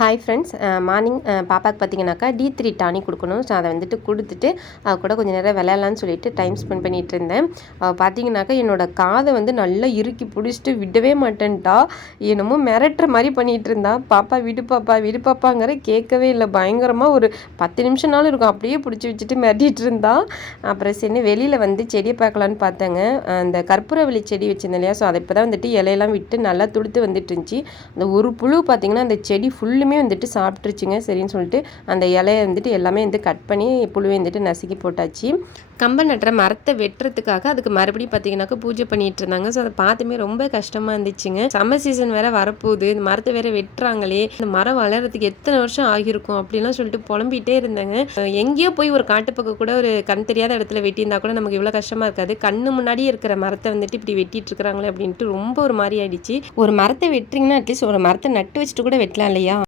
Hi friends, morning பாப்பாவுக்கு பார்த்தீங்கன்னாக்கா D3 tonic கொடுக்கணும். ஸோ அதை வந்துட்டு கொடுத்துட்டு கூட கொஞ்சம் நேரம் விளையாடலான்னு சொல்லிட்டு டைம் ஸ்பெண்ட் பண்ணிகிட்டு இருந்தேன். பார்த்தீங்கன்னாக்கா என்னோட காதை வந்து நல்லா இறுக்கி பிடிச்சிட்டு விடவே மாட்டேன்ட்டா. என்னமோ மிரட்டுற மாதிரி பண்ணிகிட்டு இருந்தா. பாப்பா விடு பாப்பா விடு பாப்பாங்கிற கேட்கவே இல்லை. பயங்கரமாக ஒரு 10 நிமிஷம்னாலும் இருக்கும் அப்படியே பிடிச்சி வச்சுட்டு மிரட்டிகிட்டு இருந்தா. அப்புறம் சரி வெளியில் வந்து செடியை பார்க்கலான்னு பார்த்தேங்க. அந்த கற்பூரவள்ளி செடி வச்சுருந்தேன் இல்லையா, ஸோ அதை இப்போ தான் வந்துட்டு இலையெல்லாம் விட்டு நல்லா துளுத்து வந்துட்டு இருந்துச்சு. அந்த ஒரு புழு பார்த்திங்கன்னா அந்த செடி ஃபுல்லுமே வந்துட்டு சாப்பிட்ருச்சுங்க. சரின்னு சொல்லிட்டு அந்த இலையை வந்துட்டு எல்லாமே வந்து கட் பண்ணி புழுவை வந்துட்டு நசுக்கி போட்டாச்சு. கம்பை நட்டுற மரத்தை வெட்டுறதுக்காக அதுக்கு மறுபடியும் பார்த்தீங்கன்னாக்கா பூஜை பண்ணிட்டு இருந்தாங்க. ஸோ அதை பார்த்துமே ரொம்ப கஷ்டமாக இருந்துச்சுங்க. சம்மர் சீசன் வேற வரப்போகுது, இந்த மரத்தை வேற வெட்டுறாங்களே, இந்த மரம் வளர்கிறதுக்கு எத்தனை வருஷம் ஆகியிருக்கும் அப்படிலாம் சொல்லிட்டு புலம்பிகிட்டே இருந்தாங்க. எங்கேயோ போய் ஒரு காட்டுப்பக்கம் கூட ஒரு கண் தெரியாத இடத்துல வெட்டியிருந்தா கூட நமக்கு இவ்வளோ கஷ்டமாக இருக்காது. கண்ணு முன்னாடியே இருக்கிற மரத்தை வந்துட்டு இப்படி வெட்டிட்டு இருக்கிறாங்களே அப்படின்ட்டு ரொம்ப ஒரு மாதிரி ஆயிடுச்சு. ஒரு மரத்தை வெட்டுறீங்கன்னா அட்லீஸ்ட் ஒரு மரத்தை நட்டு வச்சுட்டு கூட வெட்டலாம் இல்லையா?